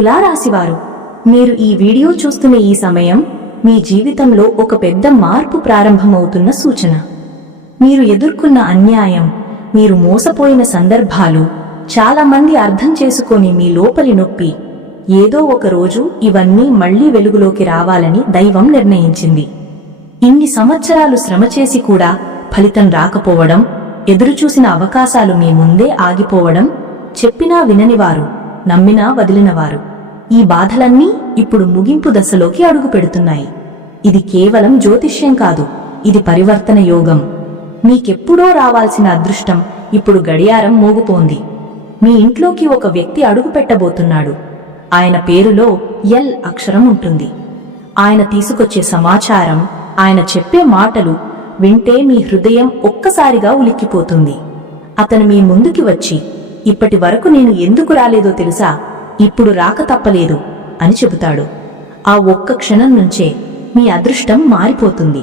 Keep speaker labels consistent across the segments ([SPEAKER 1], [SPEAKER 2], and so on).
[SPEAKER 1] తులారాశివారు. మీరు ఈ వీడియో చూస్తున్న ఈ సమయం మీ జీవితంలో ఒక పెద్ద మార్పు ప్రారంభమవుతున్న సూచన. మీరు ఎదుర్కొన్న అన్యాయం మీరు మోసపోయిన సందర్భాలు చాలా మంది అర్థం చేసుకొని మీ లోపలి నొప్పి ఏదో ఒక రోజు ఇవన్నీ మళ్ళీ వెలుగులోకి రావాలని దైవం నిర్ణయించింది. ఇన్ని సంవత్సరాలు శ్రమ చేసి కూడా ఫలితం రాకపోవడం ఎదురుచూసిన అవకాశాలు మీ ముందే ఆగిపోవడం చెప్పినా విననివారు నమ్మినా వదిలినవారు ఈ బాధలన్నీ ఇప్పుడు ముగింపు దశలోకి అడుగు పెడుతున్నాయి. ఇది కేవలం జ్యోతిష్యం కాదు ఇది పరివర్తన యోగం. మీకెప్పుడో రావాల్సిన అదృష్టం ఇప్పుడు గడియారం మోగుపోంది మీ ఇంట్లోకి ఒక వ్యక్తి అడుగు పెట్టబోతున్నాడు. ఆయన పేరులో ఎల్ అక్షరం ఉంటుంది. ఆయన తీసుకొచ్చే సమాచారం ఆయన చెప్పే మాటలు వింటే మీ హృదయం ఒక్కసారిగా ఉలిక్కిపోతుంది. అతను మీ ముందుకి వచ్చి ఇప్పటి వరకు నేను ఎందుకు రాలేదో తెలుసా? ఇప్పుడు రాక తప్పలేదు అని చెబుతాడు. ఆ ఒక్క క్షణం నుంచే మీ అదృష్టం మారిపోతుంది.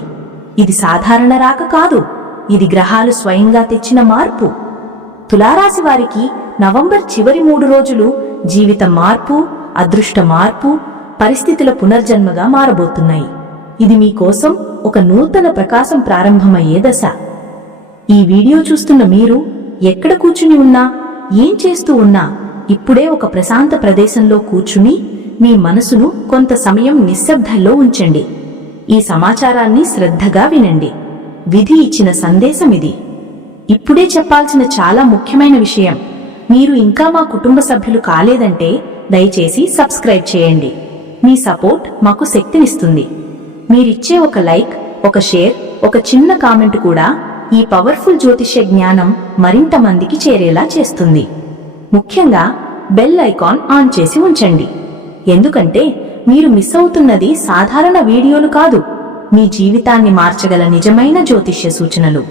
[SPEAKER 1] ఇది సాధారణ రాక కాదు. ఇది గ్రహాలు స్వయంగా తెచ్చిన మార్పు. తులారాశి వారికి నవంబర్ చివరి మూడు రోజులు జీవిత మార్పు అదృష్ట మార్పు పరిస్థితుల పునర్జన్మగా మారబోతున్నాయి. ఇది మీకోసం ఒక నూతన ప్రకాశం ప్రారంభమయ్యే దశ. ఈ వీడియో చూస్తున్న మీరు ఎక్కడ కూర్చుని ఉన్నా ఏం చేస్తూ ఉన్నా ఇప్పుడే ఒక ప్రశాంత ప్రదేశంలో కూర్చుని మీ మనసును కొంత సమయం నిశ్శబ్దంలో ఉంచండి. ఈ సమాచారాన్ని శ్రద్ధగా వినండి. విధి ఇచ్చిన సందేశం ఇది. ఇప్పుడే చెప్పాల్సిన చాలా ముఖ్యమైన విషయం. మీరు ఇంకా మా కుటుంబ సభ్యులు కాలేదంటే దయచేసి సబ్స్క్రైబ్ చేయండి. మీ సపోర్ట్ మాకు శక్తినిస్తుంది. మీరిచ్చే ఒక లైక్ ఒక షేర్ ఒక చిన్న కామెంట్ కూడా ఈ పవర్ఫుల్ జ్యోతిష్య జ్ఞానం మరింత మందికి చేరేలా చేస్తుంది. ముఖ్యంగా బెల్ ఐకాన్ ఆన్ చేసి ఉంచండి. ఎందుకంటే మీరు మిస్ అవుతున్నది సాధారణ వీడియోలు కాదు. మీ జీవితాన్ని మార్చగల నిజమైన జ్యోతిష్య సూచనలు.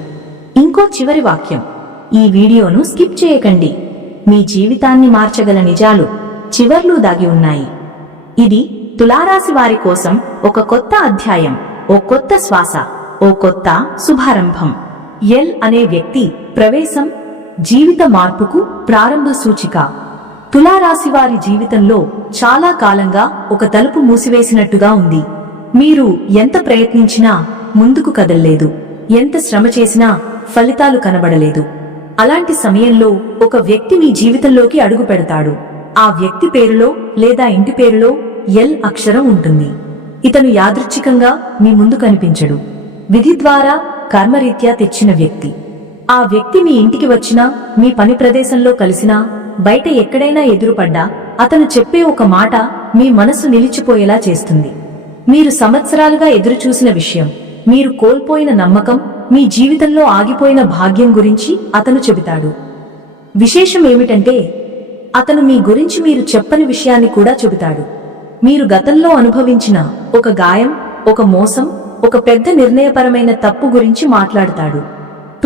[SPEAKER 1] ఇంకో చివరి వాక్యం. ఈ వీడియోను స్కిప్ చేయకండి. మీ జీవితాన్ని మార్చగల నిజాలు చివర్లు దాగి ఉన్నాయి. ఇది తులారాశి వారి కోసం ఒక కొత్త అధ్యాయం ఓ కొత్త శ్వాస ఓ కొత్త శుభారంభం. ఎల్ అనే వ్యక్తి ప్రవేశం జీవిత మార్పుకు ప్రారంభ సూచిక. తులారాశి వారి జీవితంలో చాలా కాలంగా ఒక తలుపు మూసివేసినట్టుగా ఉంది. మీరు ఎంత ప్రయత్నించినా ముందుకు కదల్లేదు. ఎంత శ్రమ చేసినా ఫలితాలు కనబడలేదు. అలాంటి సమయంలో ఒక వ్యక్తి మీ జీవితంలోకి అడుగు పెడతాడు. ఆ వ్యక్తి పేరులో లేదా ఇంటి పేరులో ఎల్ అక్షరం ఉంటుంది. ఇతను యాదృచ్ఛికంగా మీ ముందు కనిపించడు. విధి ద్వారా కర్మరీత్యా తెచ్చిన వ్యక్తి. ఆ వ్యక్తి మీ ఇంటికి వచ్చినా మీ పని ప్రదేశంలో కలిసినా బయట ఎక్కడైనా ఎదురుపడ్డా అతను చెప్పే ఒక మాట మీ మనసు నిలిచిపోయేలా చేస్తుంది. మీరు సంవత్సరాలుగా ఎదురుచూసిన విషయం మీరు కోల్పోయిన నమ్మకం మీ జీవితంలో ఆగిపోయిన భాగ్యం గురించి అతను చెబుతాడు. విశేషం ఏమిటంటే అతను మీ గురించి మీరు చెప్పని విషయాన్ని కూడా చెబుతాడు. మీరు గతంలో అనుభవించిన ఒక గాయం ఒక మోసం ఒక పెద్ద నిర్ణయపరమైన తప్పు గురించి మాట్లాడతాడు.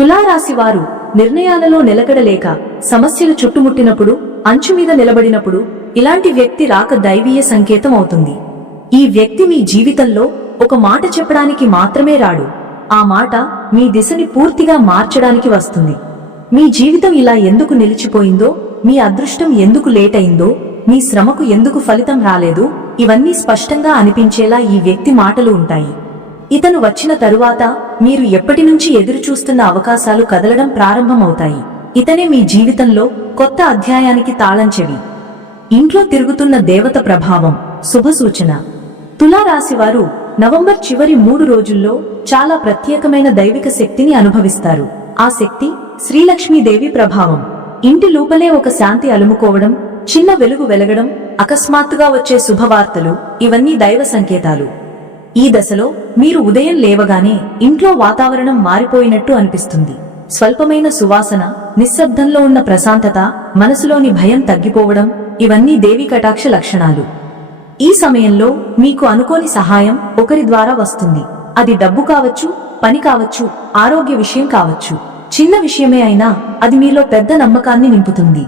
[SPEAKER 1] తులారాశి వారు నిర్ణయాలలో నిలకడలేక సమస్యలు చుట్టుముట్టినప్పుడు అంచు మీద నిలబడినప్పుడు ఇలాంటి వ్యక్తి రాక దైవీయ సంకేతం అవుతుంది. ఈ వ్యక్తి మీ జీవితంలో ఒక మాట చెప్పడానికి మాత్రమే రాడు. ఆ మాట మీ దిశని పూర్తిగా మార్చడానికి వస్తుంది. మీ జీవితం ఇలా ఎందుకు నిలిచిపోయిందో మీ అదృష్టం ఎందుకు లేట్ అయిందో మీ శ్రమకు ఎందుకు ఫలితం రాలేదు ఇవన్నీ స్పష్టంగా అనిపించేలా ఈ వ్యక్తి మాటలు ఉంటాయి. ఇతను వచ్చిన తరువాత మీరు ఎప్పటి నుంచి ఎదురు చూస్తున్న అవకాశాలు కదలడం ప్రారంభమవుతాయి. ఇతనే మీ జీవితంలో కొత్త అధ్యాయానికి తాళంచెవి ఇంట్లో తిరుగుతున్న దేవత ప్రభావం శుభ సూచన. తులారాశివారు నవంబర్ చివరి మూడు రోజుల్లో చాలా ప్రత్యేకమైన దైవిక శక్తిని అనుభవిస్తారు. ఆ శక్తి శ్రీలక్ష్మీదేవి ప్రభావం. ఇంటి లోపలే ఒక శాంతి అలుముకోవడం చిన్న వెలుగు వెలగడం అకస్మాత్తుగా వచ్చే శుభవార్తలు ఇవన్నీ దైవ సంకేతాలు. ఈ దశలో మీరు ఉదయం లేవగానే ఇంట్లో వాతావరణం మారిపోయినట్టు అనిపిస్తుంది. స్వల్పమైన సువాసన నిశ్శబ్దంలో ఉన్న ప్రశాంతత మనసులోని భయం తగ్గిపోవడం ఇవన్నీ దేవి కటాక్ష లక్షణాలు. ఈ సమయంలో మీకు అనుకోని సహాయం ఒకరి ద్వారా వస్తుంది. అది డబ్బు కావచ్చు పని కావచ్చు ఆరోగ్య విషయం కావచ్చు. చిన్న విషయమే అయినా అది మీలో పెద్ద నమ్మకాన్ని నింపుతుంది.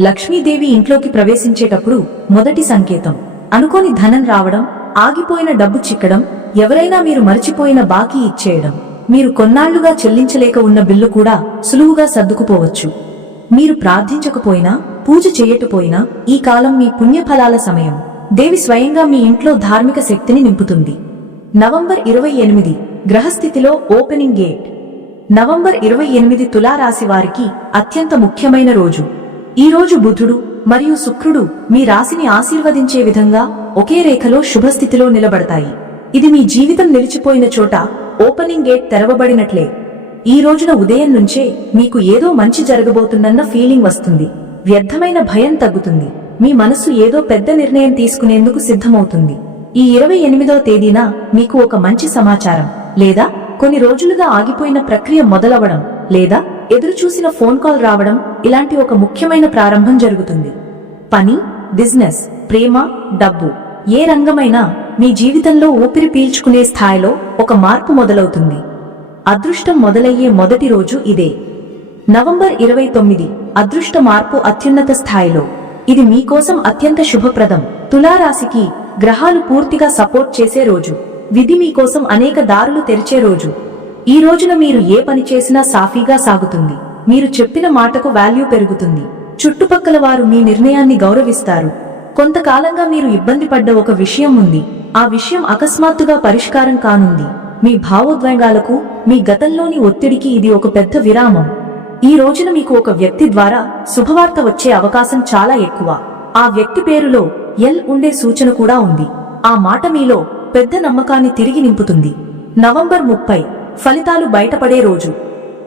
[SPEAKER 1] లక్ష్మీదేవి ఇంట్లోకి ప్రవేశించేటప్పుడు మొదటి సంకేతం అనుకోని ధనం రావడం ఆగిపోయిన డబ్బు చిక్కడం ఎవరైనా మీరు మరచిపోయిన బాకీ ఇచ్చేయడం. మీరు కొన్నాళ్ళుగా చెల్లించలేక ఉన్న బిల్లు కూడా సులువుగా సర్దుకుపోవచ్చు. మీరు ప్రార్థించకపోయినా పూజ చేయకపోయినా ఈ కాలం మీ పుణ్యఫలాల సమయం. దేవి స్వయంగా మీ ఇంట్లో ధార్మిక శక్తిని నింపుతుంది. నవంబర్ ఇరవై ఎనిమిది గ్రహస్థితిలో ఓపెనింగ్ గేట్. నవంబర్ ఇరవై ఎనిమిది తులారాశి వారికి అత్యంత ముఖ్యమైన రోజు. ఈ రోజు బుధుడు మరియు శుక్రుడు మీ రాశిని ఆశీర్వదించే విధంగా ఒకే రేఖలో శుభస్థితిలో నిలబడతాయి. ఇది మీ జీవితం నిలిచిపోయిన చోట ఓపెనింగ్ గేట్ తెరవబడినట్లే. ఈ రోజున ఉదయం నుంచే మీకు ఏదో మంచి జరగబోతుందన్న ఫీలింగ్ వస్తుంది. వ్యర్థమైన భయం తగ్గుతుంది. మీ మనస్సు ఏదో పెద్ద నిర్ణయం తీసుకునేందుకు సిద్ధమవుతుంది. ఈ ఇరవై ఎనిమిదో తేదీన మీకు ఒక మంచి సమాచారం లేదా కొన్ని రోజులుగా ఆగిపోయిన ప్రక్రియ మొదలవడం లేదా ఎదురుచూసిన ఫోన్ కాల్ రావడం ఇలాంటి ఒక ముఖ్యమైన ప్రారంభం జరుగుతుంది. పని బిజినెస్ ప్రేమ డబ్బు ఏ రంగమైనా మీ జీవితంలో ఊపిరి పీల్చుకునే స్థాయిలో ఒక మార్పు మొదలవుతుంది. అదృష్టం మొదలయ్యే మొదటి రోజు ఇదే. నవంబర్ ఇరవై తొమ్మిది అదృష్ట మార్పు అత్యున్నత స్థాయిలో. ఇది మీకోసం అత్యంత శుభప్రదం. తులారాశికి గ్రహాలు పూర్తిగా సపోర్ట్ చేసే రోజు. విధి మీకోసం అనేక దారులు తెరిచే రోజు. ఈ రోజున మీరు ఏ పని చేసినా సాఫీగా సాగుతుంది. మీరు చెప్పిన మాటకు వాల్యూ పెరుగుతుంది. చుట్టుపక్కల వారు మీ నిర్ణయాన్ని గౌరవిస్తారు. కొంతకాలంగా మీరు ఇబ్బంది పడ్డ ఒక విషయం ఉంది. ఆ విషయం అకస్మాత్తుగా పరిష్కారం కానుంది. మీ భావోద్వేగాలకు మీ గతంలోని ఒత్తిడికి ఇది ఒక పెద్ద విరామం. ఈ రోజున మీకు ఒక వ్యక్తి ద్వారా శుభవార్త వచ్చే అవకాశం చాలా ఎక్కువ. ఆ వ్యక్తి పేరులో ఎల్ ఉండే సూచన కూడా ఉంది. ఆ మాట మీలో పెద్ద నమ్మకాన్ని తిరిగి నింపుతుంది. నవంబర్ ముప్పై ఫలితాలు బయటపడే రోజు.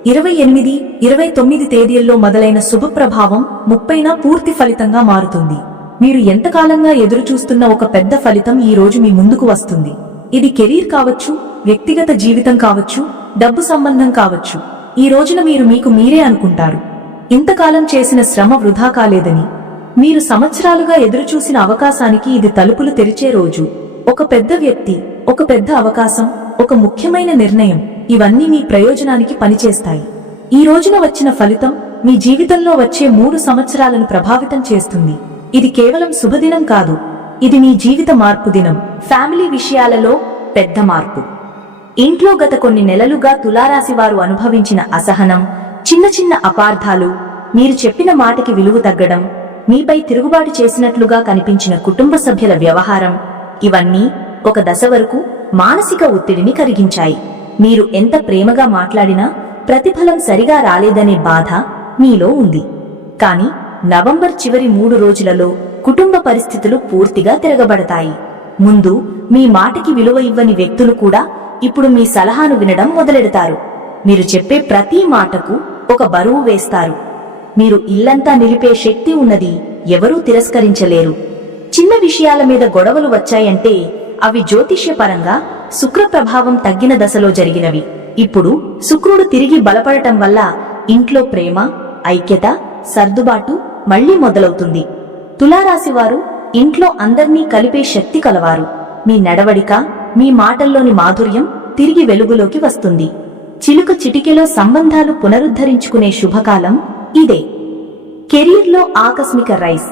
[SPEAKER 1] ఇరవై ఎనిమిది ఇరవై తొమ్మిది తేదీల్లో మొదలైన శుభప్రభావం ముప్పైన పూర్తి ఫలితంగా మారుతుంది. మీరు ఎంతకాలంగా ఎదురుచూస్తున్న ఒక పెద్ద ఫలితం ఈ రోజు మీ ముందుకు వస్తుంది. ఇది కెరీర్ కావచ్చు వ్యక్తిగత జీవితం కావచ్చు డబ్బు సంబంధం కావచ్చు. ఈ రోజున మీరు మీకు మీరే అనుకుంటారు. ఇంతకాలం చేసిన శ్రమ వృధా కాలేదని. మీరు సంవత్సరాలుగా ఎదురుచూసిన అవకాశానికి ఇది తలుపులు తెరిచే రోజు. ఒక పెద్ద వ్యక్తి ఒక పెద్ద అవకాశం ఒక ముఖ్యమైన నిర్ణయం. ఇవన్నీ మీ ప్రయోజనానికి పనిచేస్తాయి. ఈ రోజున వచ్చిన ఫలితం మీ జీవితంలో వచ్చే మూడు సంవత్సరాలను ప్రభావితం చేస్తుంది. ఇది కేవలం శుభదినం కాదు. ఇది మీ జీవిత మార్పు దినం. ఫ్యామిలీ విషయాలలో పెద్ద మార్పు. ఇంట్లో గత కొన్ని నెలలుగా తులారాశి వారు అనుభవించిన అసహనం చిన్న చిన్న అపార్థాలు మీరు చెప్పిన మాటకి విలువ తగ్గడం మీపై తిరుగుబాటు చేసినట్లుగా కనిపించిన కుటుంబ సభ్యుల వ్యవహారం ఇవన్నీ ఒక దశ వరకు మానసిక ఒత్తిడిని కరిగించాయి. మీరు ఎంత ప్రేమగా మాట్లాడినా ప్రతిఫలం సరిగా రాలేదనే బాధ మీలో ఉంది. కాని నవంబర్ చివరి మూడు రోజులలో కుటుంబ పరిస్థితులు పూర్తిగా తిరగబడతాయి. ముందు మీ మాటకి విలువ ఇవ్వని వ్యక్తులు కూడా ఇప్పుడు మీ సలహాను వినడం మొదలెడతారు. మీరు చెప్పే ప్రతి మాటకు ఒక బరువు వేస్తారు. మీరు ఇల్లంతా నిలిపే శక్తి ఉన్నది ఎవరూ తిరస్కరించలేరు. చిన్న విషయాల మీద గొడవలు వచ్చాయంటే అవి జ్యోతిష్యపరంగా శుక్ర ప్రభావం తగ్గిన దశలో జరిగినవి. ఇప్పుడు శుక్రుడు తిరిగి బలపడటం వల్ల ఇంట్లో ప్రేమ ఐక్యత సర్దుబాటు మళ్ళీ మొదలవుతుంది. తులారాశి వారు ఇంట్లో అందర్నీ కలిపే శక్తి కలవారు. మీ నడవడిక మీ మాటల్లోని మాధుర్యం తిరిగి వెలుగులోకి వస్తుంది. చిలుక చిటికెలో సంబంధాలు పునరుద్ధరించుకునే శుభకాలం ఇదే. కెరీర్లో ఆకస్మిక రైస్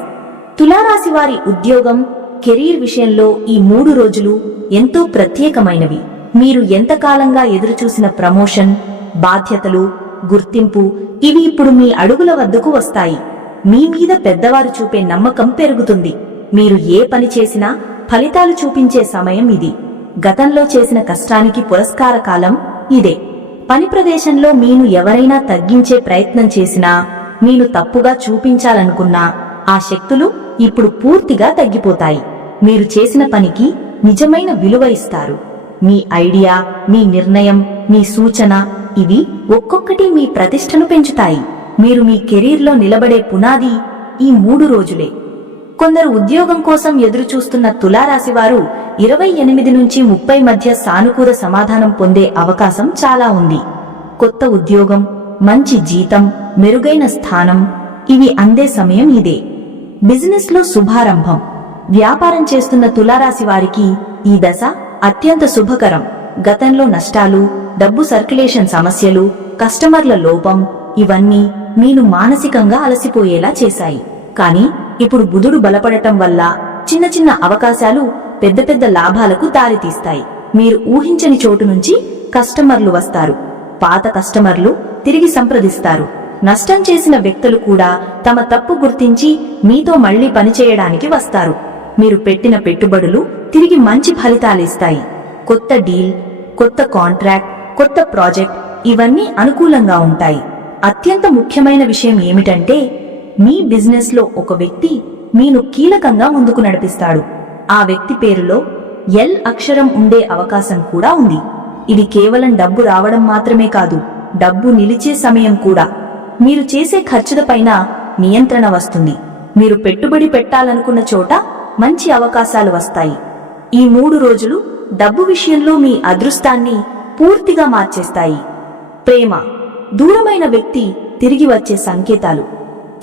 [SPEAKER 1] తులారాశి వారి ఉద్యోగం కెరీర్ విషయంలో ఈ మూడు రోజులు ఎంతో ప్రత్యేకమైనవి. మీరు ఎంతకాలంగా ఎదురుచూసిన ప్రమోషన్ బాధ్యతలు గుర్తింపు ఇవి ఇప్పుడు మీ అడుగుల వద్దకు వస్తాయి. మీ మీద పెద్దవారు చూపే నమ్మకం పెరుగుతుంది. మీరు ఏ పని చేసినా ఫలితాలు చూపించే సమయం ఇది. గతంలో చేసిన కష్టానికి పురస్కార కాలం ఇదే. పని ప్రదేశంలో మీను ఎవరైనా తగ్గించే ప్రయత్నం చేసినా మీను తప్పుగా చూపించాలనుకున్నా ఆ శక్తులు ఇప్పుడు పూర్తిగా తగ్గిపోతాయి. మీరు చేసిన పనికి నిజమైన విలువ ఇస్తారు. మీ ఐడియా మీ నిర్ణయం మీ సూచన ఇవి ఒక్కొక్కటి మీ ప్రతిష్టను పెంచుతాయి. మీరు మీ కెరీర్లో నిలబడే పునాది ఈ మూడు రోజులే. కొందరు ఉద్యోగం కోసం ఎదురుచూస్తున్న తులారాశివారు ఇరవై ఎనిమిది నుంచి ముప్పై మధ్య సానుకూల సమాధానం పొందే అవకాశం చాలా ఉంది. కొత్త ఉద్యోగం మంచి జీతం మెరుగైన స్థానం ఇవి అందే సమయం ఇదే. బిజినెస్లో శుభారంభం. వ్యాపారం చేస్తున్న తులారాశి వారికి ఈ దశ అత్యంత శుభకరం. గతంలో నష్టాలు డబ్బు సర్క్యులేషన్ సమస్యలు కస్టమర్ల లోపం ఇవన్నీ మీను మానసికంగా అలసిపోయేలా చేశాయి. కానీ ఇప్పుడు బుధుడు బలపడటం వల్ల చిన్న చిన్న అవకాశాలు పెద్ద పెద్ద లాభాలకు దారితీస్తాయి. మీరు ఊహించని చోటు నుంచి కస్టమర్లు వస్తారు. పాత కస్టమర్లు తిరిగి సంప్రదిస్తారు. నష్టం చేసిన వ్యక్తులు కూడా తమ తప్పు గుర్తించి మీతో మళ్ళీ పనిచేయడానికి వస్తారు. మీరు పెట్టిన పెట్టుబడులు తిరిగి మంచి ఫలితాలిస్తాయి కొత్త డీల్ కొత్త కాంట్రాక్ట్ కొత్త ప్రాజెక్ట్ ఇవన్నీ అనుకూలంగా ఉంటాయి. అత్యంత ముఖ్యమైన విషయం ఏమిటంటే మీ బిజినెస్లో ఒక వ్యక్తి మీను కీలకంగా ముందుకు నడిపిస్తాడు. ఆ వ్యక్తి పేరులో ఎల్ అక్షరం ఉండే అవకాశం కూడా ఉంది. ఇది కేవలం డబ్బు రావడం మాత్రమే కాదు డబ్బు నిలిచే సమయం కూడా. మీరు చేసే ఖర్చులపైన నియంత్రణ వస్తుంది. మీరు పెట్టుబడి పెట్టాలనుకున్న చోట మంచి అవకాశాలు వస్తాయి. ఈ మూడు రోజులు డబ్బు విషయంలో మీ అదృష్టాన్ని పూర్తిగా మార్చేస్తాయి. ప్రేమ దూరమైన వ్యక్తి తిరిగి వచ్చే సంకేతాలు.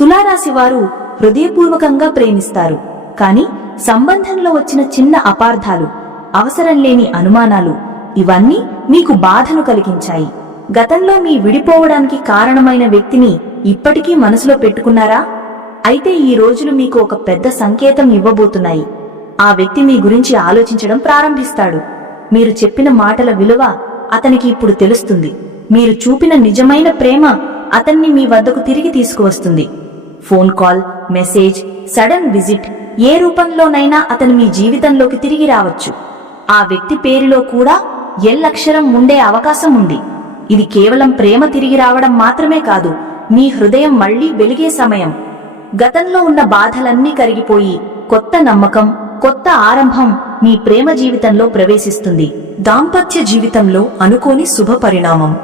[SPEAKER 1] తులారాశి వారు హృదయపూర్వకంగా ప్రేమిస్తారు. కాని సంబంధంలో వచ్చిన చిన్న అపార్థాలు అవసరం లేని అనుమానాలు ఇవన్నీ మీకు బాధను కలిగించాయి. గతంలో మీ విడిపోవడానికి కారణమైన వ్యక్తిని ఇప్పటికీ మనసులో పెట్టుకున్నారా? అయితే ఈ రోజులు మీకు ఒక పెద్ద సంకేతం ఇవ్వబోతున్నాయి. ఆ వ్యక్తి మీ గురించి ఆలోచించడం ప్రారంభిస్తాడు. మీరు చెప్పిన మాటల విలువ అతనికి ఇప్పుడు తెలుస్తుంది. మీరు చూపిన నిజమైన ప్రేమ అతన్ని మీ వద్దకు తిరిగి తీసుకువస్తుంది. Phone call message sudden visit ఏ రూపంలోనైనా అతను మీ జీవితంలోకి తిరిగి రావచ్చు. ఆ వ్యక్తి పేరులో కూడా ఎల్లక్షరం ఉండే అవకాశం ఉంది. ఇది కేవలం ప్రేమ తిరిగి రావడం మాత్రమే కాదు మీ హృదయం మళ్ళీ వెలిగే సమయం. గతంలో ఉన్న బాధలన్నీ కరిగిపోయి కొత్త నమ్మకం కొత్త ఆరంభం మీ ప్రేమ జీవితంలో ప్రవేశిస్తుంది. దాంపత్య జీవితంలో అనుకోని శుభ పరిణామం.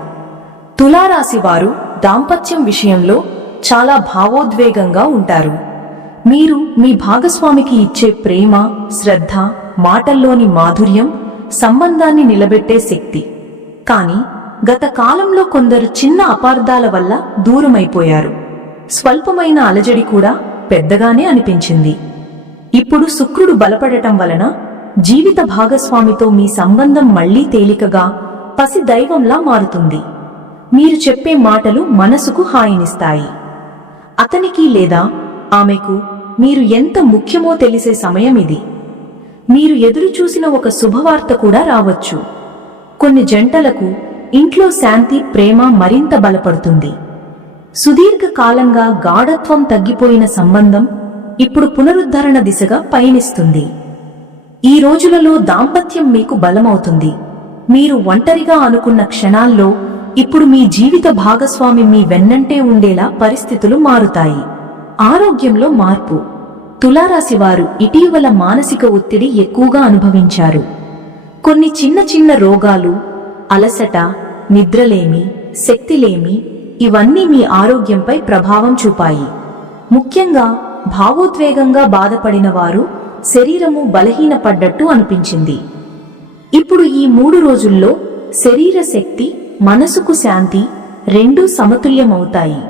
[SPEAKER 1] తులారాశి వారు దాంపత్యం విషయంలో చాలా భావోద్వేగంగా ఉంటారు. మీరు మీ భాగస్వామికి ఇచ్చే ప్రేమ శ్రద్ధ మాటల్లోని మాధుర్యం సంబంధాన్ని నిలబెట్టే శక్తి. కానీ గత కాలంలో కొందరు చిన్న అపార్థాల వల్ల దూరమైపోయారు. స్వల్పమైన అలజడి కూడా పెద్దగానే అనిపించింది. ఇప్పుడు శుక్రుడు బలపడటం వలన జీవిత భాగస్వామితో మీ సంబంధం మళ్ళీ తేలికగా పసి దైవంలా మారుతుంది. మీరు చెప్పే మాటలు మనసుకు హాయినిస్తాయి. అతనికి లేదా ఆమెకు మీరు ఎంత ముఖ్యమో తెలిసే సమయం ఇది. మీరు ఎదురు చూసిన ఒక శుభవార్త కూడా రావచ్చు. కొన్ని జంటలకు ఇంట్లో శాంతి ప్రేమ మరింత బలపడుతుంది. సుదీర్ఘ కాలంగా గాఢత్వం తగ్గిపోయిన సంబంధం ఇప్పుడు పునరుద్ధరణ దిశగా పయనిస్తుంది. ఈ రోజులలో దాంపత్యం మీకు బలమవుతుంది. మీరు ఒంటరిగా అనుకున్న క్షణాల్లో ఇప్పుడు మీ జీవిత భాగస్వామి మీ వెన్నంటే ఉండేలా పరిస్థితులు మారుతాయి. ఆరోగ్యంలో మార్పు. తులారాశి వారు ఇటీవల మానసిక ఒత్తిడి ఎక్కువగా అనుభవించారు. కొన్ని చిన్న చిన్న రోగాలు అలసట నిద్రలేమి శక్తిలేమి ఇవన్నీ మీ ఆరోగ్యంపై ప్రభావం చూపాయి. ముఖ్యంగా భావోద్వేగంగా బాధపడిన వారు శరీరము బలహీనపడ్డట్టు అనిపించింది. ఇప్పుడు ఈ మూడు రోజుల్లో శరీర శక్తి మనసుకు శాంతి రెండూ సమతుల్యమవుతాయి.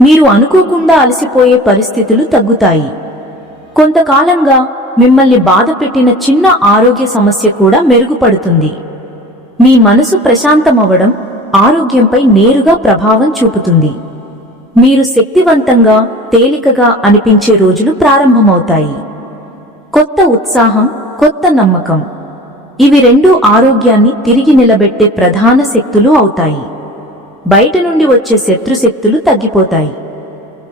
[SPEAKER 1] మీరు అనుకోకుండా అలసిపోయే పరిస్థితులు తగ్గుతాయి. కొంతకాలంగా మిమ్మల్ని బాధపెట్టిన చిన్న ఆరోగ్య సమస్య కూడా మెరుగుపడుతుంది. మీ మనసు ప్రశాంతమవడం ఆరోగ్యంపై నేరుగా ప్రభావం చూపుతుంది. మీరు శక్తివంతంగా తేలికగా అనిపించే రోజులు ప్రారంభమవుతాయి. కొత్త ఉత్సాహం కొత్త నమ్మకం. ఇవి రెండు ఆరోగ్యాన్ని తిరిగి నిలబెట్టే ప్రధాన శక్తులు అవుతాయి. బయట నుండి వచ్చే శత్రుశక్తులు తగ్గిపోతాయి.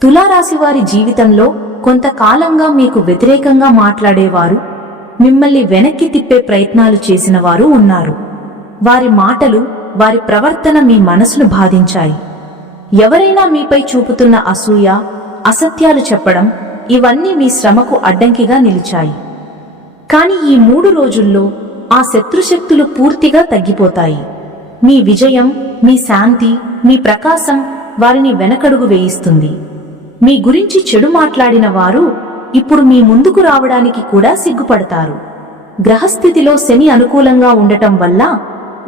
[SPEAKER 1] తులారాశివారి జీవితంలో కొంతకాలంగా మీకు వ్యతిరేకంగా మాట్లాడేవారు మిమ్మల్ని వెనక్కి తిప్పే ప్రయత్నాలు చేసిన వారు ఉన్నారు. వారి మాటలు వారి ప్రవర్తన మీ మనసును బాధించాయి. ఎవరైనా మీపై చూపుతున్న అసూయ అసత్యాలు చెప్పడం ఇవన్నీ మీ శ్రమకు అడ్డంకిగా నిలిచాయి. కాని ఈ మూడు రోజుల్లో ఆ శత్రుశక్తులు పూర్తిగా తగ్గిపోతాయి. మీ విజయం మీ శాంతి మీ ప్రకాశం వారిని వెనకడుగు వేయిస్తుంది. మీ గురించి చెడు మాట్లాడిన వారు ఇప్పుడు మీ ముందుకు రావడానికి కూడా సిగ్గుపడతారు. గ్రహస్థితిలో శని అనుకూలంగా ఉండటం వల్ల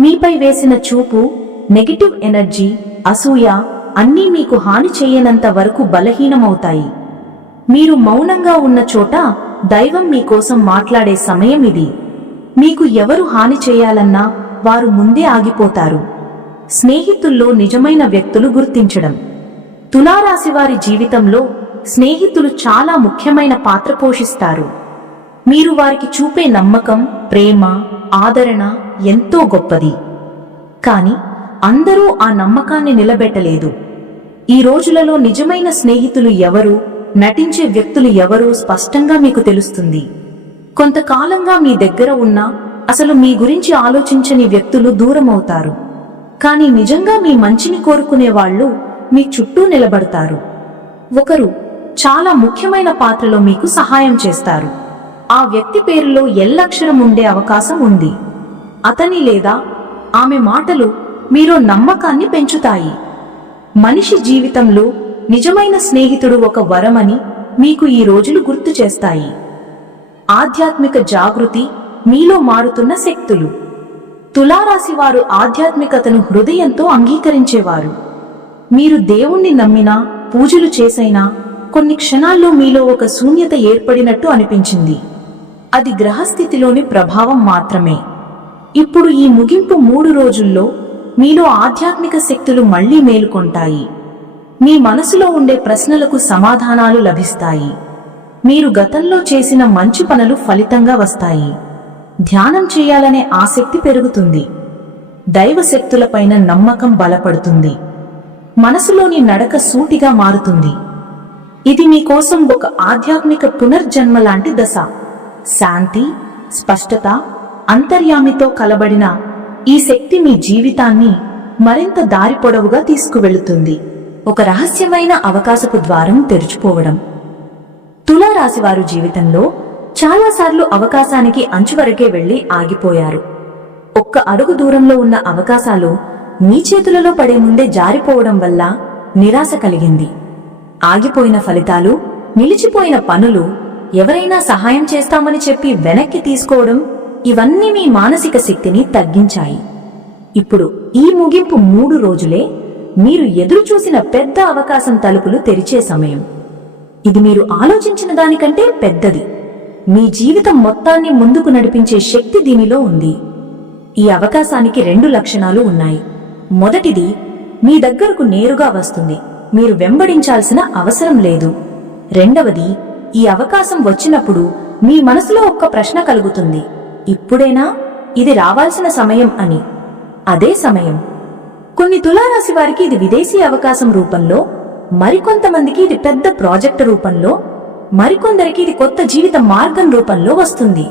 [SPEAKER 1] మీపై వేసిన చూపు నెగిటివ్ ఎనర్జీ అసూయ అన్నీ మీకు హాని చేయనంత వరకు బలహీనమవుతాయి. మీరు మౌనంగా ఉన్న చోట దైవం మీకోసం మాట్లాడే సమయం ఇది. మీకు ఎవరు హాని చేయాలన్నా వారు ముందే ఆగిపోతారు. స్నేహితుల్లో నిజమైన వ్యక్తులు గుర్తించడం. తులారాశివారి జీవితంలో స్నేహితులు చాలా ముఖ్యమైన పాత్ర పోషిస్తారు. మీరు వారికి చూపే నమ్మకం ప్రేమ ఆదరణ ఎంతో గొప్పది. కానీ అందరూ ఆ నమ్మకాన్ని నిలబెట్టలేదు. ఈ రోజులలో నిజమైన స్నేహితులు ఎవరు నటించే వ్యక్తులు ఎవరు స్పష్టంగా మీకు తెలుస్తుంది. కొంతకాలంగా మీ దగ్గర ఉన్న అసలు మీ గురించి ఆలోచించని వ్యక్తులు దూరమవుతారు. కానీ నిజంగా మీ మంచిని కోరుకునే వాళ్ళు మీ చుట్టూ నిలబడతారు. ఒకరు చాలా ముఖ్యమైన పాత్రలో మీకు సహాయం చేస్తారు. ఆ వ్యక్తి పేరులో ఎల్లక్షరం ఉండే అవకాశం ఉంది. అతని లేదా ఆమె మాటలు మీలో నమ్మకాన్ని పెంచుతాయి. మనిషి జీవితంలో నిజమైన స్నేహితుడు ఒక వరమని మీకు ఈ రోజులు గుర్తు చేస్తాయి. ఆధ్యాత్మిక జాగృతి మీలో మారుతున్న శక్తులు. తులారాశి వారు ఆధ్యాత్మికతను హృదయంతో అంగీకరించేవారు. మీరు దేవుణ్ణి నమ్మినా పూజలు చేసైనా కొన్ని క్షణాల్లో మీలో ఒక శూన్యత ఏర్పడినట్టు అనిపించింది. అది గ్రహస్థితిలోని ప్రభావం మాత్రమే. ఇప్పుడు ఈ ముగింపు మూడు రోజుల్లో మీలో ఆధ్యాత్మిక శక్తులు మళ్ళీ మేలుకొంటాయి. మీ మనసులో ఉండే ప్రశ్నలకు సమాధానాలు లభిస్తాయి. మీరు గతంలో చేసిన మంచి పనులు ఫలితంగా వస్తాయి. ధ్యానం చేయాలనే ఆసక్తి పెరుగుతుంది. దైవ శక్తులపైన నమ్మకం బలపడుతుంది. మనసులోని నడక సూటిగా మారుతుంది. ఇది మీకోసం ఒక ఆధ్యాత్మిక పునర్జన్మ లాంటి దశ. శాంతి స్పష్టత అంతర్యామితో కలబడిన ఈ శక్తి మీ జీవితాన్ని మరింత దారి పొడవుగా తీసుకువెళుతుంది. ఒక రహస్యమైన అవకాశపు ద్వారం తెరుచుకోవడం. తులారాశివారు జీవితంలో చాలాసార్లు అవకాశానికి అంచు వరకే వెళ్ళి ఆగిపోయారు. ఒక్క అడుగు దూరంలో ఉన్న అవకాశాలు మీ చేతులలో పడే ముందే జారిపోవడం వల్ల నిరాశ కలిగింది. ఆగిపోయిన ఫలితాలు నిలిచిపోయిన పనులు ఎవరైనా సహాయం చేస్తామని చెప్పి వెనక్కి తీసుకోవడం ఇవన్నీ మీ మానసిక శక్తిని తగ్గించాయి. ఇప్పుడు ఈ ముగింపు మూడు రోజులే మీరు ఎదురు చూసిన పెద్ద అవకాశం తలుపులు తెరిచే సమయం. ఇది మీరు ఆలోచించిన దానికంటే పెద్దది. మీ జీవితం మొత్తాన్ని ముందుకు నడిపించే శక్తి దీనిలో ఉంది. ఈ అవకాశానికి రెండు లక్షణాలు ఉన్నాయి. మొదటిది మీ దగ్గరకు నేరుగా వస్తుంది. మీరు వెంబడించాల్సిన అవసరం లేదు. రెండవది ఈ అవకాశం వచ్చినప్పుడు మీ మనసులో ఒక్క ప్రశ్న కలుగుతుంది. ఇప్పుడేనా? ఇది రావాల్సిన సమయం అని. అదే సమయం. కొన్ని తులారాశి వారికి ఇది విదేశీ అవకాశం రూపంలో మరికొంతమందికి ఇది పెద్ద ప్రాజెక్టు రూపంలో మరికొందరికి ఇది కొత్త జీవిత మార్గం రూపంలో వస్తుంది.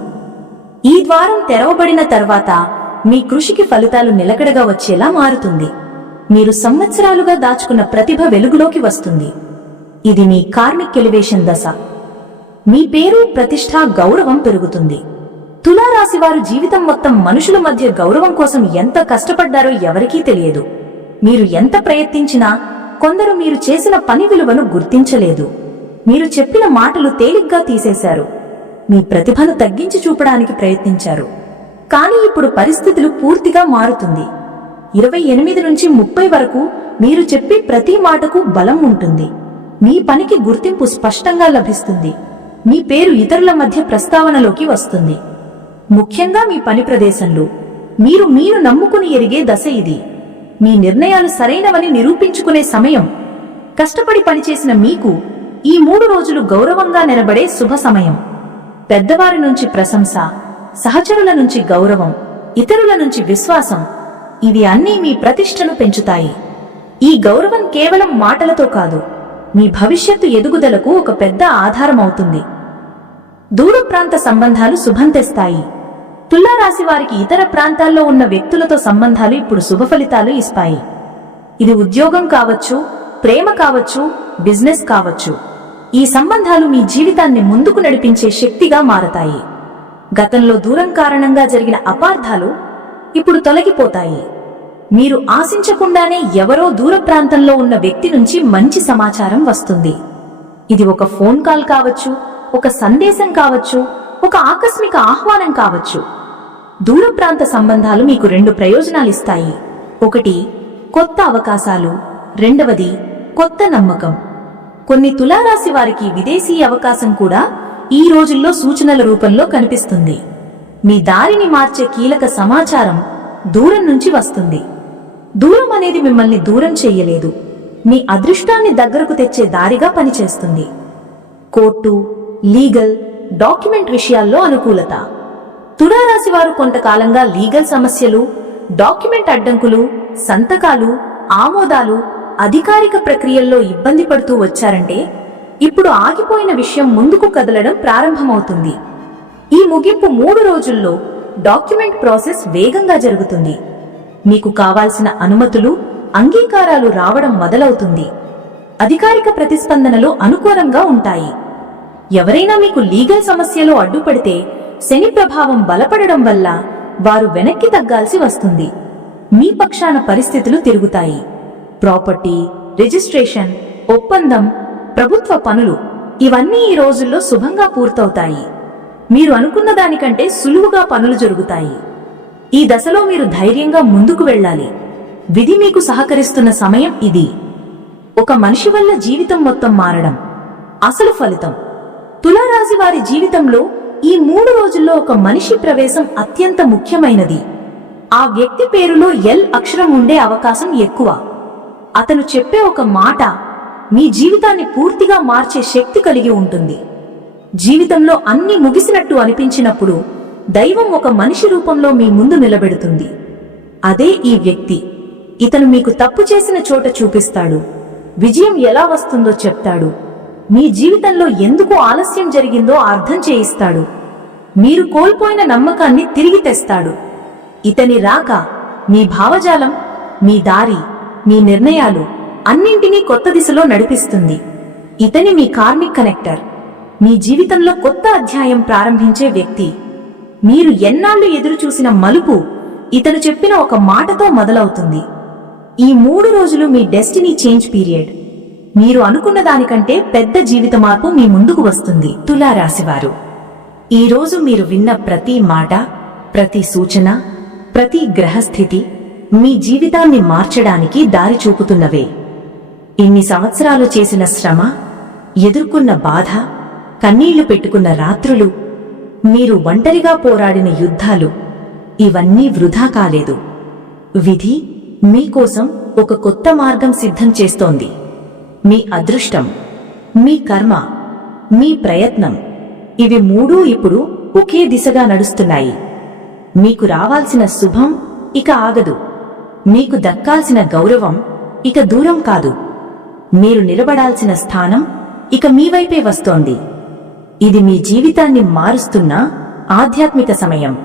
[SPEAKER 1] ఈ ద్వారం తెరవబడిన తర్వాత మీ కృషికి ఫలితాలు నిలకడగా వచ్చేలా మారుతుంది. మీరు సంవత్సరాలుగా దాచుకున్న ప్రతిభ వెలుగులోకి వస్తుంది. ఇది మీ కార్మిక్ ఎలివేషన్ దశ. మీ పేరు ప్రతిష్ట గౌరవం పెరుగుతుంది. తులారాశి వారు జీవితం మొత్తం మనుషుల మధ్య గౌరవం కోసం ఎంత కష్టపడ్డారో ఎవరికీ తెలియదు. మీరు ఎంత ప్రయత్నించినా కొందరు మీరు చేసిన పని విలువను గుర్తించలేదు. మీరు చెప్పిన మాటలు తేలిగ్గా తీసేశారు. మీ ప్రతిభను తగ్గించి చూపడానికి ప్రయత్నించారు. కానీ ఇప్పుడు పరిస్థితులు పూర్తిగా మారుతుంది. ఇరవై ఎనిమిది నుంచి ముప్పై వరకు మీరు చెప్పే ప్రతి మాటకు బలం ఉంటుంది. మీ పనికి గుర్తింపు స్పష్టంగా లభిస్తుంది. మీ పేరు ఇతరుల మధ్య ప్రస్తావనలోకి వస్తుంది. ముఖ్యంగా మీ పని ప్రదేశంలో. మీరు మీరు నమ్ముకుని ఎరిగే దశ ఇది. మీ నిర్ణయాలు సరైనవని నిరూపించుకునే సమయం. కష్టపడి పనిచేసిన మీకు ఈ మూడు రోజులు గౌరవంగా నిలబడే శుభ సమయం. పెద్దవారి నుంచి ప్రశంస సహచరుల నుంచి గౌరవం ఇతరుల నుంచి విశ్వాసం ఇవి అన్నీ మీ ప్రతిష్టను పెంచుతాయి. ఈ గౌరవం కేవలం మాటలతో కాదు మీ భవిష్యత్తు ఎదుగుదలకు ఒక పెద్ద ఆధారం అవుతుంది దూర ప్రాంత సంబంధాలు శుభం తెస్తాయి తులారాశి వారికి ఇతర ప్రాంతాల్లో ఉన్న వ్యక్తులతో సంబంధాలు ఇప్పుడు శుభ ఫలితాలు ఇస్తాయి. ఇది ఉద్యోగం కావచ్చు ప్రేమ కావచ్చు బిజినెస్ కావచ్చు. ఈ సంబంధాలు మీ జీవితాన్ని ముందుకు నడిపించే శక్తిగా మారతాయి. గతంలో దూరం కారణంగా జరిగిన అపార్థాలు ఇప్పుడు తొలగిపోతాయి. మీరు ఆశించకుండానే ఎవరో దూర ప్రాంతంలో ఉన్న వ్యక్తి నుంచి మంచి సమాచారం వస్తుంది. ఇది ఒక ఫోన్ కాల్ కావచ్చు ఒక సందేశం కావచ్చు ఒక ఆకస్మిక ఆహ్వానం కావచ్చు. దూర ప్రాంత సంబంధాలు మీకు రెండు ప్రయోజనాలు ఇస్తాయి ఒకటి కొత్త అవకాశాలు. రెండవది కొత్త నమ్మకం. కొన్ని తులారాశి వారికి విదేశీ అవకాశం కూడా ఈ రోజుల్లో సూచనల రూపంలో కనిపిస్తుంది. మీ దారిని మార్చే కీలక సమాచారం దూరం నుంచి వస్తుంది. దూరం అనేది మిమ్మల్ని దూరం చేయలేదు. మీ అదృష్టాన్ని దగ్గరకు తెచ్చే దారిగా పనిచేస్తుంది. కోర్టు లీగల్ డాక్యుమెంట్ విషయాల్లో అనుకూలత. తులారాశి వారు కొంతకాలంగా లీగల్ సమస్యలు డాక్యుమెంట్ అడ్డంకులు సంతకాలు ఆమోదాలు అధికారిక ప్రక్రియల్లో ఇబ్బంది పడుతూ వచ్చారంటే ఇప్పుడు ఆగిపోయిన విషయం ముందుకు కదలడం ప్రారంభమవుతుంది. ఈ ముగింపు మూడు రోజుల్లో డాక్యుమెంట్ ప్రాసెస్ వేగంగా జరుగుతుంది. మీకు కావాల్సిన అనుమతులు అంగీకారాలు రావడం మొదలవుతుంది. అధికారిక ప్రతిస్పందనలు అనుకూలంగా ఉంటాయి. ఎవరైనా మీకు లీగల్ సమస్యలో అడ్డుపడితే శని ప్రభావం బలపడడం వల్ల వారు వెనక్కి తగ్గాల్సి వస్తుంది. మీ పక్షాన పరిస్థితులు తిరుగుతాయి. ప్రాపర్టీ రిజిస్ట్రేషన్ ఒప్పందం ప్రభుత్వ పనులు ఇవన్నీ ఈ రోజుల్లో శుభంగా పూర్తవుతాయి. మీరు అనుకున్న దానికంటే సులువుగా పనులు జరుగుతాయి. ఈ దశలో మీరు ధైర్యంగా ముందుకు వెళ్ళాలి. విధి మీకు సహకరిస్తున్న సమయం ఇది. ఒక మనిషి వల్ల జీవితం మొత్తం మారడం అసలు ఫలితం. తులారాశి వారి జీవితంలో ఈ మూడు రోజుల్లో ఒక మనిషి ప్రవేశం అత్యంత ముఖ్యమైనది. ఆ వ్యక్తి పేరులో ఎల్ అక్షరం ఉండే అవకాశం ఎక్కువ. అతను చెప్పే ఒక మాట మీ జీవితాన్ని పూర్తిగా మార్చే శక్తి కలిగి ఉంటుంది. జీవితంలో అన్ని ముగిసినట్టు అనిపించినప్పుడు దైవం ఒక మనిషి రూపంలో మీ ముందు నిలబెడుతుంది. అదే ఈ వ్యక్తి. ఇతను మీకు తప్పు చేసిన చోట చూపిస్తాడు. విజయం ఎలా వస్తుందో చెప్తాడు. మీ జీవితంలో ఎందుకు ఆలస్యం జరిగిందో అర్థం చేయిస్తాడు. మీరు కోల్పోయిన నమ్మకాన్ని తిరిగి తెస్తాడు. ఇతని రాక మీ భావజాలం మీ దారి మీ నిర్ణయాలు అన్నింటినీ కొత్త దిశలో నడిపిస్తుంది. ఇతని మీ కార్మిక్ కనెక్టర్ మీ జీవితంలో కొత్త అధ్యాయం ప్రారంభించే వ్యక్తి. మీరు ఎన్నాళ్ళు ఎదురుచూసిన మలుపు ఇతను చెప్పిన ఒక మాటతో మొదలవుతుంది. ఈ మూడు రోజులు మీ డెస్టినీ చేంజ్ పీరియడ్. మీరు అనుకున్న దానికంటే పెద్ద జీవిత మార్పు మీ ముందుకు వస్తుంది. తులారాశివారు ఈ రోజు మీరు విన్న ప్రతి మాట ప్రతి సూచన ప్రతి గ్రహస్థితి మీ జీవితాన్ని మార్చడానికి దారి చూపుతున్నవే. ఇన్ని సంవత్సరాలు చేసిన శ్రమ ఎదుర్కొన్న బాధ కన్నీళ్ళు పెట్టుకున్న రాత్రులు మీరు ఒంటరిగా పోరాడిన యుద్ధాలు ఇవన్నీ వృధా కాలేదు. విధి మీకోసం ఒక కొత్త మార్గం సిద్ధం చేస్తోంది. మీ అదృష్టం మీ కర్మ మీ ప్రయత్నం ఇవి మూడూ ఇప్పుడు ఒకే దిశగా నడుస్తున్నాయి. మీకు రావాల్సిన శుభం ఇక ఆగదు. మీకు దక్కాల్సిన గౌరవం ఇక దూరం కాదు. మీరు నిలబడాల్సిన స్థానం ఇక మీ వైపే వస్తోంది. ఇది మీ జీవితాన్ని మారుస్తున్న ఆధ్యాత్మిక సమయం.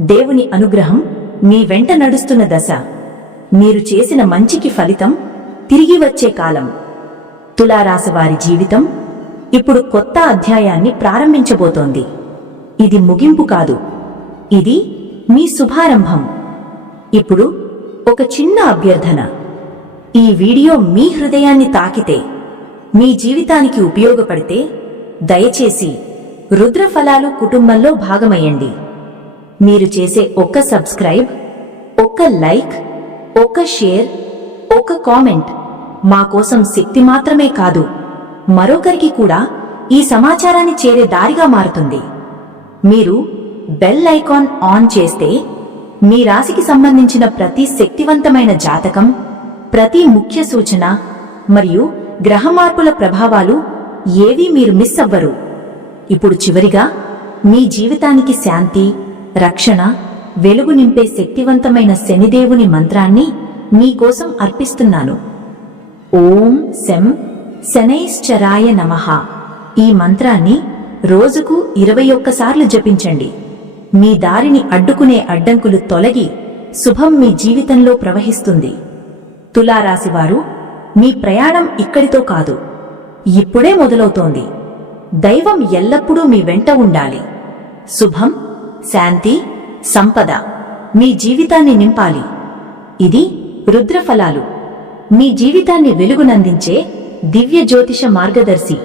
[SPEAKER 1] దేవుని అనుగ్రహం మీ వెంట నడుస్తున్న దశ. మీరు చేసిన మంచికి ఫలితం తిరిగి వచ్చే కాలం. తులారాశి వారి జీవితం ఇప్పుడు కొత్త అధ్యాయాన్ని ప్రారంభించబోతోంది. ఇది ముగింపు కాదు. ఇది మీ శుభారంభం. ఇప్పుడు ఒక చిన్న అభ్యర్థన. ఈ వీడియో మీ హృదయాన్ని తాకితే మీ జీవితానికి ఉపయోగపడితే దయచేసి రుద్రఫలాలు కుటుంబంలో భాగమయ్యండి. మీరు చేసే ఒక్క సబ్స్క్రైబ్ ఒక్క లైక్ ఒక్క షేర్ ఒక్క కామెంట్ మా కోసం శక్తి మాత్రమే కాదు మరొకరికి కూడా ఈ సమాచారాన్ని చేరే దారిగా మారుతుంది. మీరు బెల్ ఐకాన్ ఆన్ చేస్తే మీ రాశికి సంబంధించిన ప్రతి శక్తివంతమైన జాతకం ప్రతి ముఖ్య సూచన మరియు గ్రహ మార్పుల ప్రభావాలు ఏవీ మీరు మిస్ అవ్వరు. ఇప్పుడు చివరిగా మీ జీవితానికి శాంతి రక్షణ వెలుగు నింపే శక్తివంతమైన శనిదేవుని మంత్రాన్ని మీకోసం అర్పిస్తున్నాను. ఓం శం శనైశ్చరాయ నమః. ఈ మంత్రాన్ని రోజుకు ఇరవై ఒక్కసార్లు జపించండి. మీ దారిని అడ్డుకునే అడ్డంకులు తొలగి శుభం మీ జీవితంలో ప్రవహిస్తుంది. తులారాశివారు మీ ప్రయాణం ఇక్కడితో కాదు. ఇప్పుడే మొదలవుతోంది. దైవం ఎల్లప్పుడూ మీ వెంట ఉండాలి. శుభం శాంతి సంపద మీ జీవితాన్ని నింపాలి. ఇది రుద్రఫలాలు. మీ జీవితాన్ని వెలుగునందించే దివ్య జ్యోతిష మార్గదర్శి